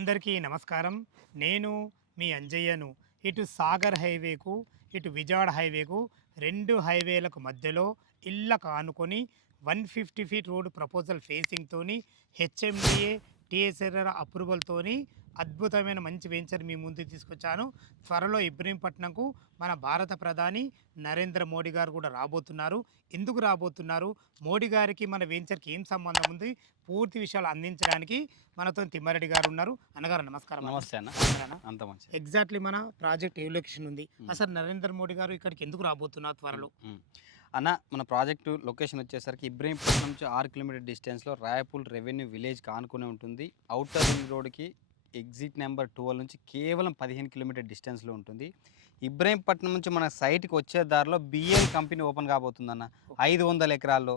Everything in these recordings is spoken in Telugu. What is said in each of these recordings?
అందరికీ నమస్కారం. నేను మీ అంజయ్యను. ఇటు సాగర్ హైవేకు, ఇటు విజయవాడ హైవేకు 2 హైవేలకు మధ్యలో ఇళ్ళకు ఆనుకొని 150 ఫీట్ రోడ్ ప్రపోజల్ ఫేసింగ్‌తోని హెచ్ఎండిఏ, టీఎస్ఆర్ఆర్ అప్రూవల్‌తోని అద్భుతమైన మంచి వెంచర్ మీ ముందుకు తీసుకొచ్చాను. త్వరలో ఇబ్రహీంపట్నంకు మన భారత ప్రధాని నరేంద్ర మోడీ గారు కూడా రాబోతున్నారు. ఎందుకు రాబోతున్నారు? మోడీ గారికి మన వెంచర్‌కి ఏం సంబంధం ఉంది? పూర్తి విషయాలు అందించడానికి మనతో తిమ్మారెడ్డి గారు ఉన్నారు. అన్నగారు నమస్కారం. నమస్తే అన్న. బాగున్నారా? అంత మంచిది. ఎగ్జాక్ట్లీ మన ప్రాజెక్ట్ ఏ లొకేషన్ ఉంది? అసలు నరేంద్ర మోడీ గారు ఇక్కడికి ఎందుకు రాబోతున్నారు త్వరలో? అన్న, మన ప్రాజెక్టు లొకేషన్ వచ్చేసరికి ఇబ్రహీంపట్నం నుంచి 6 కిలోమీటర్ డిస్టెన్స్లో రాయపూల్ రెవెన్యూ విలేజ్కి ఆనుకుని ఉంటుంది. ఔటర్ రింగ్ రోడ్కి ఎగ్జిట్ నెంబర్ 12 నుంచి కేవలం 15 కిలోమీటర్ డిస్టెన్స్లో ఉంటుంది. ఇబ్రహీంపట్నం నుంచి మన సైట్కి వచ్చే దారిలో బిఎల్ కంపెనీ ఓపెన్ కాబోతుందన్న. 500 ఎకరాల్లో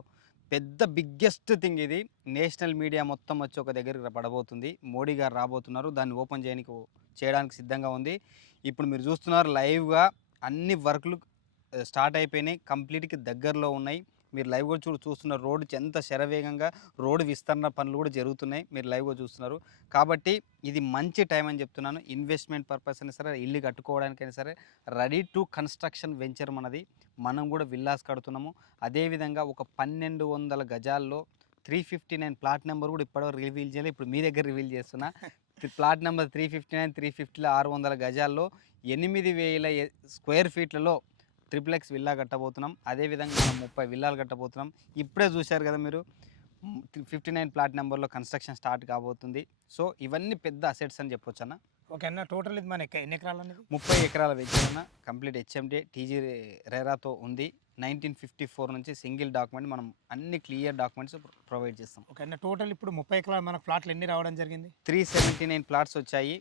పెద్ద బిగ్గెస్ట్ థింగ్ ఇది. నేషనల్ మీడియా మొత్తం వచ్చి ఒక దగ్గరికి పడబోతుంది. మోడీ గారు రాబోతున్నారు. దాన్ని ఓపెన్ చేయడానికి సిద్ధంగా ఉంది. ఇప్పుడు మీరు చూస్తున్నారు లైవ్గా అన్ని వర్క్లు స్టార్ట్ అయిపోయినాయి. కంప్లీట్కి దగ్గరలో ఉన్నాయి. మీరు లైవ్గా చూస్తున్న రోడ్డు ఎంత శరవేగంగా రోడ్డు విస్తరణ పనులు కూడా జరుగుతున్నాయి. మీరు లైవ్గా చూస్తున్నారు. కాబట్టి ఇది మంచి టైం అని చెప్తున్నాను. ఇన్వెస్ట్మెంట్ పర్పస్ అయినా సరే, ఇల్లు కట్టుకోవడానికైనా సరే రెడీ టు కన్స్ట్రక్షన్ వెంచర్ మనది. మనం కూడా విల్లాస్ కడుతున్నాము. అదేవిధంగా ఒక 1200 గజాల్లో 359 ప్లాట్ నెంబర్ కూడా ఇప్పటివరకు రివీల్ చేయలేదు. ఇప్పుడు మీ దగ్గర రివీల్ చేస్తున్నా. ప్లాట్ నెంబర్ 359, 350లో 600 గజాల్లో 8000 స్క్వేర్ ఫీట్లలో ట్రిప్లెక్స్ విల్లా కట్టబోతున్నాం. అదేవిధంగా మనం 30 విల్లాలు కట్టబోతున్నాం. ఇప్పుడే చూశారు కదా మీరు, 59 ప్లాట్ నెంబర్లో కన్స్ట్రక్షన్ స్టార్ట్ కాబోతుంది. సో ఇవన్నీ పెద్ద అసెట్స్ అని చెప్పొచ్చు అన్న. ఓకే అన్న, టోటల్ ఇది మన ఎన్ని ఎకరాలు అనేది? 30 ఎకరాల వెంచర్ అన్న. కంప్లీట్ హెచ్ఎండి టీజీ రేరాతో ఉంది. 1954 నుంచి సింగిల్ డాక్యుమెంట్. మనం అన్ని క్లియర్ డాక్యుమెంట్స్ ప్రొవైడ్ చేస్తాం. ఓకే అన్న, టోటల్ ఇప్పుడు 30 ఎకరాలు మన ప్లాట్లు ఎన్ని రావడం జరిగింది? 379 ప్లాట్స్ వచ్చాయి.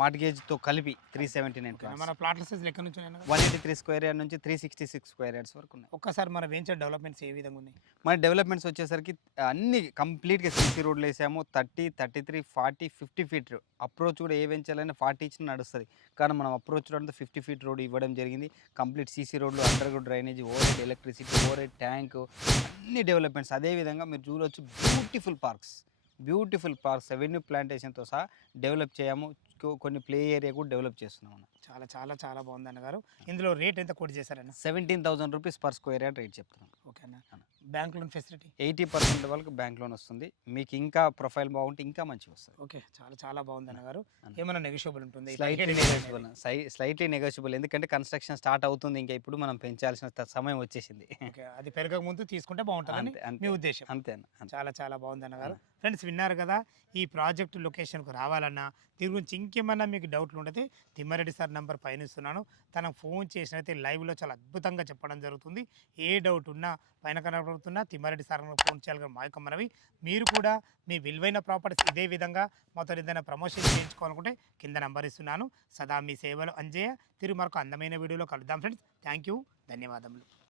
మార్ట్గేజ్తో కలిపి 379 ప్లాట్స్. మన ప్లాట్ల సైజ్ ఎక్కడి నుంచి ఉన్నాయి? 183 స్క్వేర్ యార్డ్ నుంచి 366 స్క్వేర్ యార్డ్స్ వరకు ఉన్నాయి. ఒక్కసారి మన వెంచర్ డెవలప్మెంట్స్ ఏ విధంగా ఉన్నాయి? మన డెవలప్మెంట్స్ వచ్చేసరికి అన్ని కంప్లీట్గా సీసీ రోడ్లు వేసాము. 30, 33, 40, 50 ఫీట్ అప్రోచ్ కూడా ఏ వెంచర్లైనా 40 ఇచ్చిన నడుస్తుంది. కానీ మనం అప్రోచ్ రోడ్ 50 ఫీట్ రోడ్ ఇవ్వడం జరిగింది. కంప్లీట్ సీసీ రోడ్లు, under ground drainage, over head electricity, over head tank, అన్ని డెవలప్మెంట్స్. అదేవిధంగా మీరు చూడవచ్చు బ్యూటిఫుల్ పార్క్స్ అవెన్యూ ప్లాంటేషన్తో సహా డెవలప్ చేయము. కొన్ని ప్లే ఏరియా కూడా డెవలప్ చేస్తున్నాం అన్న. చాలా చాలా చాలా బాగుంది అన్నగారు. ఇందులో రేట్ ఎంత కోట్ చేశారన్న? 17,000 rupees per square yard rate చెప్తున్నాం. ఓకే అన్న. బ్యాంక్ లోన్ ఫెసిలిటీ 80% వరకు బ్యాంక్ లోన్ వస్తుంది. మీకు ఇంకా ప్రొఫైల్ బాగుంటే ఇంకా మంచిగా వస్తుంది. ఓకే, చాలా చాలా బాగుంది అన్నగారు. ఏమైనా నెగోషియబుల్ ఉంటుంది? Slightly negotiable. ఎందుకంటే కన్స్ట్రక్షన్ స్టార్ట్ అవుతుంది. ఇంకా ఇప్పుడు మనం పెంచాల్సిన సమయం వచ్చేసింది. ఓకే, అది పెరగక ముందు తీసుకుంటే బాగుంటుందని మీ ఉద్దేశం? అంతే. చాలా చాలా బాగుంది అన్నగారు. ఫ్రెండ్స్ విన్నారు కదా, ఈ ప్రాజెక్ట్ లొకేషన్కు రావాలన్నా దీని గురించి ఇంకేమన్నా మీకు డౌట్లు ఉంటే తిమ్మారెడ్డి సార్ నెంబర్ పైన ఇస్తున్నాను. తనకు ఫోన్ చేసినైతే లైవ్లో చాలా అద్భుతంగా చెప్పడం జరుగుతుంది. ఏ డౌట్ ఉన్నా పైన కనబడుతున్నా తిమ్మారెడ్డి సార్ ఫోన్ చేయాలి. మా యొక్క మనవి, మీరు కూడా మీ విలువైన ప్రాపర్టీస్ ఇదే విధంగా మాతో ఏదైనా ప్రమోషన్ చేయించుకోవాలనుకుంటే కింద నెంబర్ ఇస్తున్నాను. సదా మీ సేవలు అంజయ్య. తిరిగి మరొక అందమైన వీడియోలో కలుద్దాం ఫ్రెండ్స్. థ్యాంక్ యూ, ధన్యవాదములు.